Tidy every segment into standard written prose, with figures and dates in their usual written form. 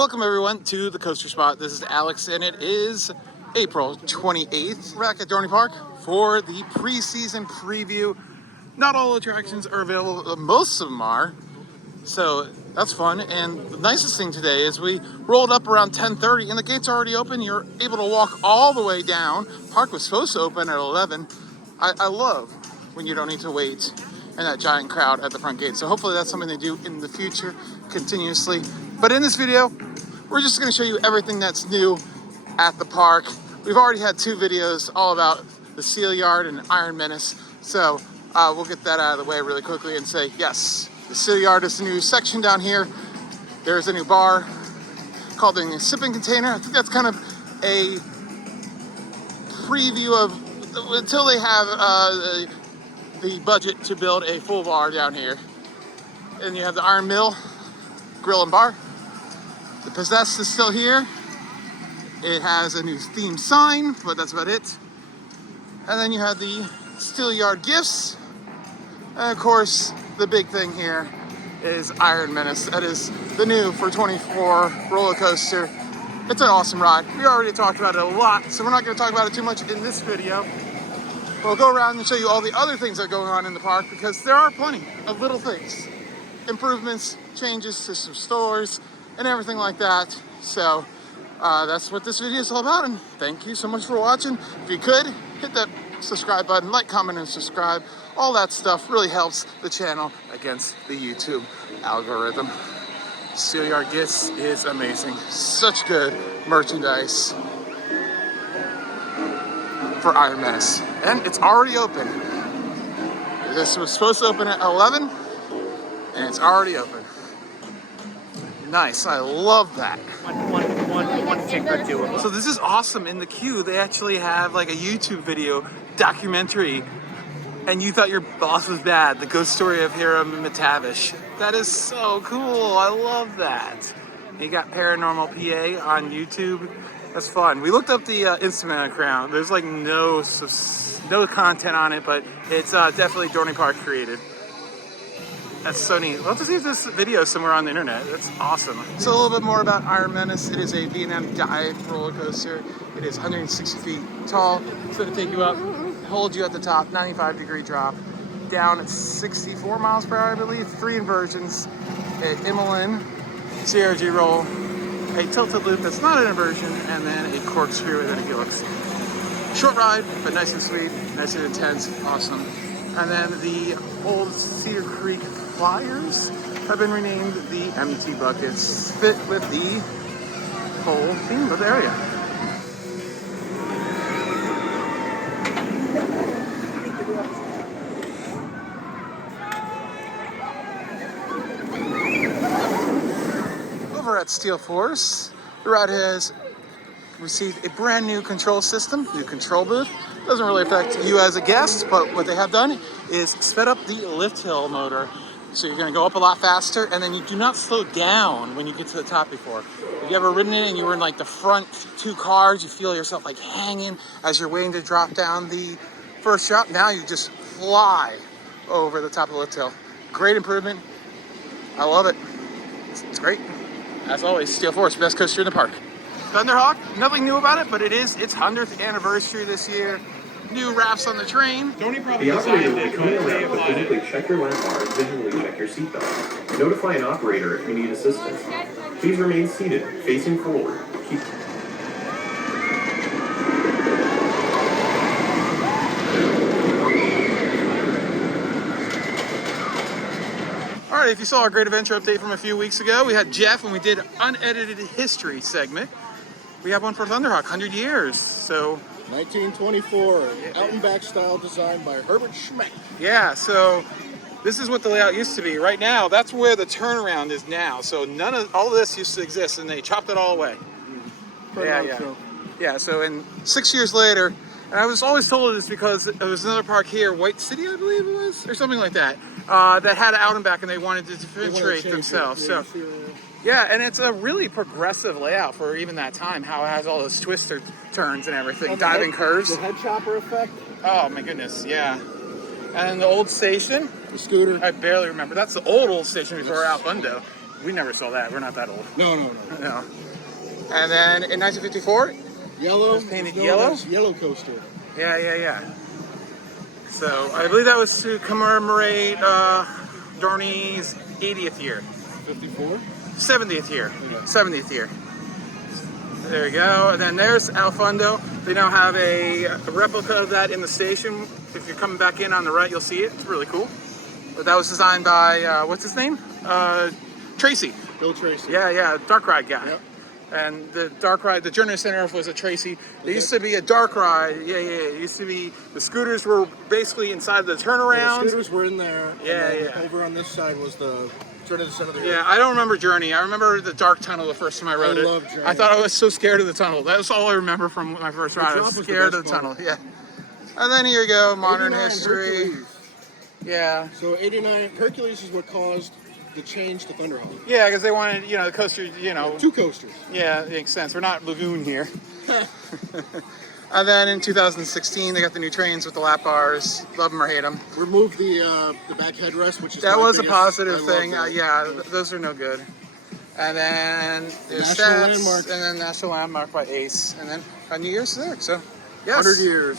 Welcome everyone to the Coaster Spot. This is Alex and it is April 28th. We're back at Dorney Park for the preseason preview. Not all attractions are available, but most of them are. So that's fun. And the nicest thing today is we rolled up around 10:30 and the gates are already open. You're able to walk all the way down. Park was supposed to open at 11. I love when you don't need to wait and that giant crowd at the front gate. So hopefully that's something they do in the future continuously. But in this video, we're just gonna show you everything that's new at the park. We've already had two videos all about the Seal Yard and Iron Menace. So we'll get that out of the way really quickly and say, yes, the Seal Yard is the new section down here. There's a new bar called the Sipping Container. I think that's kind of a preview of, until they have the budget to build a full bar down here. And you have the Iron Mill Grill and Bar. The Possessed is still here. It has a new theme sign, but that's about it. And then you have the Steel Yard gifts. And of course, the big thing here is Iron Menace. That is the new for 24 roller coaster. It's an awesome ride. We already talked about it a lot, so we're not going to talk about it too much in this video. We'll go around and show you all the other things that are going on in the park because there are plenty of little things. Improvements, changes to some stores, and everything like that. So that's what this video is all about, and thank you so much for watching. If you could, hit that subscribe button, like, comment, and subscribe. All that stuff really helps the channel against the YouTube algorithm. Steel Yard Gifts is amazing. Such good merchandise for Iron Menace. And it's already open. This was supposed to open at 11, and it's already open. Nice, I love that. One ticker doable. So this is awesome. In the queue, they actually have like a YouTube video documentary, and you thought your boss was bad. The ghost story of Hiram McTavish. That is so cool. I love that. You got Paranormal PA on YouTube. That's fun. We looked up the Instagram account. There's like no content on it, but it's definitely Dorney Park created. That's so neat. We'll have to see if this video is somewhere on the internet. That's awesome. So a little bit more about Iron Menace. It is a V&M dive roller coaster. It is 160 feet tall. It's going to take you up, hold you at the top, 95-degree drop, down at 64 miles per hour, I believe. 3 inversions, an Immelin, CRG roll, a tilted loop that's not an inversion, and then a corkscrew and then a helix. Short ride, but nice and sweet, nice and intense, awesome. And then the old Cedar Creek Flyers have been renamed the MT Buckets, fit with the whole theme of the area. Over at Steel Force, the ride has received a brand new control system, new control booth. Doesn't really affect you as a guest, but what they have done is sped up the lift hill motor. So you're gonna go up a lot faster, and then you do not slow down when you get to the top before. If you ever ridden it and you were in like the front 2 cars, you feel yourself like hanging as you're waiting to drop down the first drop. Now you just fly over the top of the lift hill. Great improvement. I love it. It's great. As always, Steel Force, best coaster in the park. Thunderhawk, nothing new about it, but it is its 100th anniversary this year. New wraps on the train. The operator will be coming around to physically check your lap bar and visually check your seatbelt. Notify an operator if you need assistance. Please remain seated, facing forward. Keep... All right, if you saw our Great Adventure update from a few weeks ago, we had Jeff and we did unedited history segment. We have one for Thunderhawk, 100 years, so... 1924, out and back style design by Herbert Schmeck. Yeah, so this is what the layout used to be. Right now, that's where the turnaround is now. So all of this used to exist, and they chopped it all away. Yeah, so in 6 years later, and I was always told this because there was another park here, White City, I believe it was, or something like that, that had out and back, and they wanted to differentiate themselves. So. Yeah, and it's a really progressive layout for even that time, how it has all those twister turns and everything, diving curves. The head chopper effect. Oh my goodness, yeah. And the old station. The scooter. I barely remember. That's the old station before Al Bundo. We never saw that. We're not that old. No. No. And then in 1954, Yellow. was painted is known yellow? as Yellow Coaster. Yeah. So I believe that was to commemorate Dorney's 80th year. 54? 70th year. Okay. 70th year. There you go. And then there's Al Fondo. They now have a replica of that in the station. If you're coming back in on the right, you'll see it. It's really cool. But that was designed by, what's his name? Tracy. Bill Tracy. Yeah, Dark Ride guy. Yep. And the Dark Ride, the Journey Center was a Tracy. There used to be a Dark Ride. Yeah. It used to be, the scooters were basically inside the turnaround. The scooters were in there. Yeah. Over on this side was the Journey to the Center of the Yeah, Earth. I don't remember Journey. I remember the dark tunnel the first time I rode it. love Journey. I thought I was so scared of the tunnel. That was all I remember from my first ride. I was scared of the tunnel. Yeah. And then here you go, modern 89 history. Hercules. Yeah. So 89, Hercules is what caused the change to Thunderhawk. Yeah, because they wanted, the coaster, 2 coasters. Yeah, it makes sense. We're not Lagoon here. And then in 2016, they got the new trains with the lap bars. Love them or hate them. Removed the back headrest, which is That my was a biggest- positive I love thing. that. Yeah, those are no good. And then there's National Stats, Landmark. and then National Landmark by Ace, and then a New Year's there. So, yes. 100 years.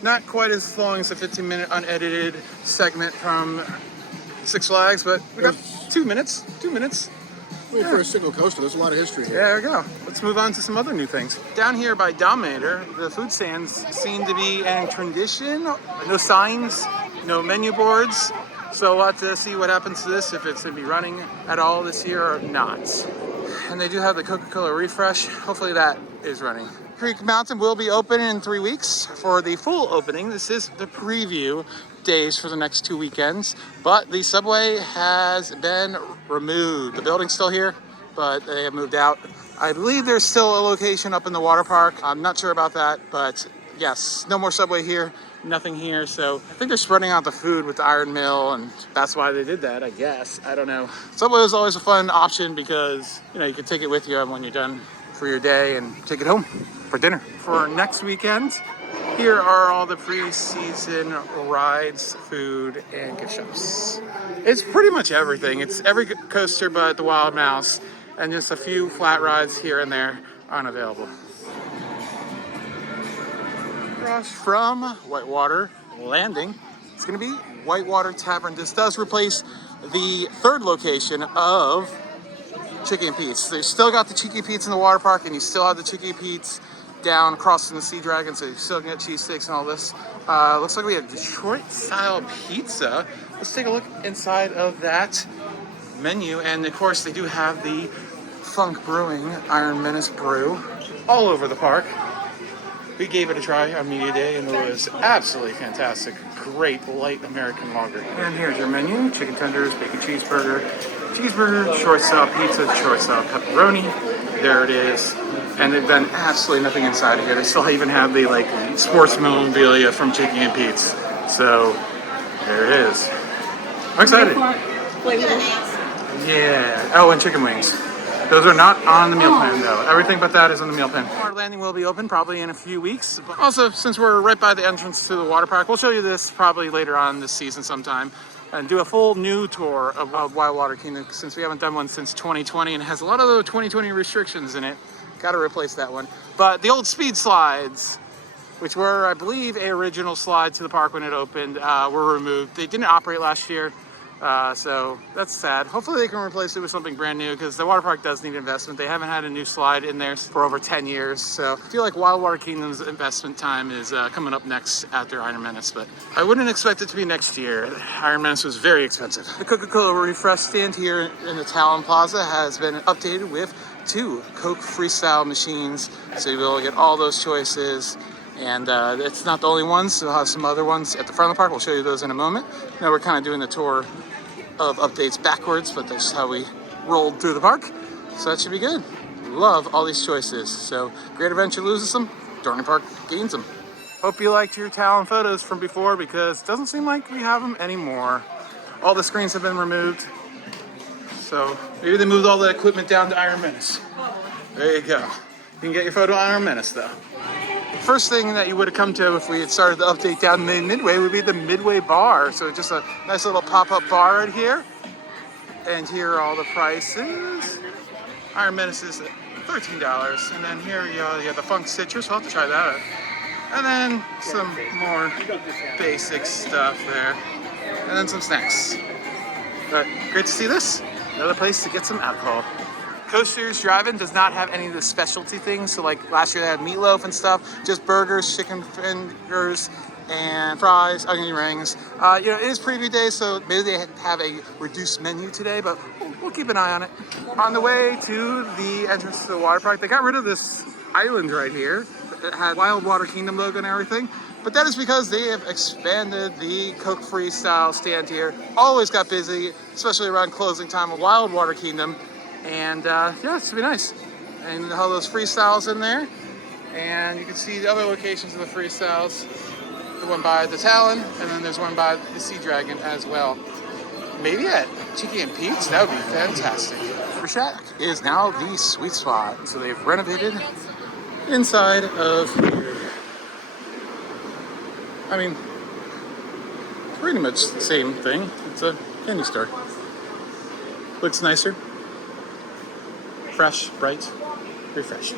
Not quite as long as a 15-minute unedited segment from Six Flags, but we got 2 minutes. 2 minutes. Wait, for a single coaster, there's a lot of history here. Yeah, there we go. Let's move on to some other new things. Down here by Dominator, the food stands seem to be in tradition. No signs, no menu boards. So we'll have to see what happens to this, if it's going to be running at all this year or not. And they do have the Coca-Cola refresh. Hopefully that is running. Creek Mountain will be open in 3 weeks for the full opening. This is the preview days for the next 2 weekends, but the subway has been removed. The building's still here, but they have moved out. I believe there's still a location up in the water park. I'm not sure about that, but yes, no more subway here, nothing here. So I think they're spreading out the food with the iron mill, and that's why they did that, I guess. I don't know. Subway is always a fun option because, you can take it with you when you're done for your day and take it home for dinner. For next weekend, here are all the pre-season rides, food, and gift shops. It's pretty much everything. It's every coaster but the Wild Mouse, and just a few flat rides here and there aren't available. Across from Whitewater Landing, it's going to be Whitewater Tavern. This does replace the third location of Chicken Pete's. They still got the Cheeky Pete's in the water park, and you still have the Cheeky Pete's down crossing the Sea Dragon, so you still get cheesesteaks and all this. Looks like we have Detroit-style pizza. Let's take a look inside of that menu, and of course they do have the Funk Brewing Iron Menace brew all over the park. We gave it a try on media day, and it was absolutely fantastic. Great light American lager. And here's your menu: chicken tenders, bacon cheeseburger, short-style pizza, short-style pepperoni. There it is. And they've done absolutely nothing inside of here. They still even have the sports memorabilia from Chicky and Pete's. So there it is. I'm excited. Yeah. Oh, and chicken wings. Those are not on the meal plan though. Everything but that is on the meal plan. Our landing will be open probably in a few weeks. But also, since we're right by the entrance to the water park, we'll show you this probably later on this season sometime, and do a full new tour of Whitewater Kingdom, since we haven't done one since 2020 and it has a lot of the 2020 restrictions in it. Got to replace that one. But the old speed slides, which were, I believe, an original slide to the park when it opened, were removed. They didn't operate last year, so that's sad. Hopefully they can replace it with something brand new, because the water park does need investment. They haven't had a new slide in there for over 10 years, so I feel like Wildwater Kingdom's investment time is coming up next after Iron Menace, but I wouldn't expect it to be next year. Iron Menace was very expensive. The Coca-Cola refresh stand here in the Talon Plaza has been updated with 2 Coke Freestyle machines, so you'll be able to get all those choices. And it's not the only ones, we'll have some other ones at the front of the park. We'll show you those in a moment. Now we're kind of doing the tour of updates backwards, but that's how we rolled through the park. So that should be good. Love all these choices. So Great Adventure loses them, Dorney Park gains them. Hope you liked your Talon photos from before, because it doesn't seem like we have them anymore. All the screens have been removed. So maybe they moved all the equipment down to Iron Menace. There you go. You can get your photo on Iron Menace though. First thing that you would have come to if we had started the update down in Midway would be the Midway bar. So just a nice little pop-up bar right here. And here are all the prices. Iron Menace is $13. And then here you have the Funk Citrus. I'll have to try that out. And then some more basic stuff there. And then some snacks. But great to see this. Another place to get some alcohol. Coasters Drive-In does not have any of the specialty things. So like last year they had meatloaf and stuff. Just burgers, chicken fingers, and fries, onion rings. You know, it is preview day, so maybe they have a reduced menu today, but we'll keep an eye on it. On the way to the entrance to the water park, they got rid of this island right here. It had Wild Water Kingdom logo and everything, but that is because they have expanded the Coke Freestyle stand here. Always got busy, especially around closing time of Wild Water Kingdom, and yeah, it's gonna be nice. And all those freestyles in there, and you can see the other locations of the freestyles. The one by the Talon, and then there's one by the Sea Dragon as well. Maybe at Cheeky and Pete's, that would be fantastic. The Shack is now the sweet spot, so they've renovated inside of here. I mean, pretty much the same thing. It's a candy store. Looks nicer. Fresh, bright, refreshed.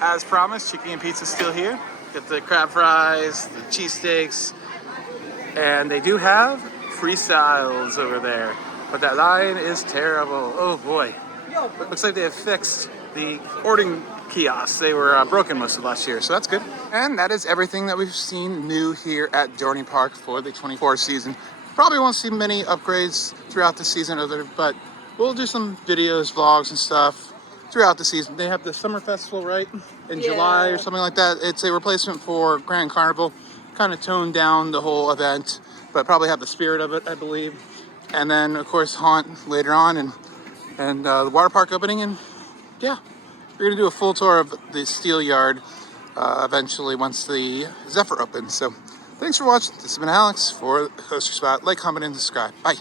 As promised, Cheeky and Pete's is still here. Get the crab fries, the cheesesteaks, and they do have freestyles over there. But that line is terrible. Oh boy. Looks like they have fixed the ordering kiosks. They were broken most of last year, so that's good. And that is everything that we've seen new here at Dorney Park for the 24 season. Probably won't see many upgrades throughout the season, but we'll do some videos, vlogs, and stuff throughout the season. They have the Summer Festival, right? In July or something like that. It's a replacement for Grand Carnival. Kind of toned down the whole event, but probably have the spirit of it, I believe. And then, of course, Haunt later on, and the water park opening. And yeah, we're gonna do a full tour of the Steel Yard eventually once the Zephyr opens. So thanks for watching. This has been Alex for Coaster Spot. Like, comment, and subscribe. Bye.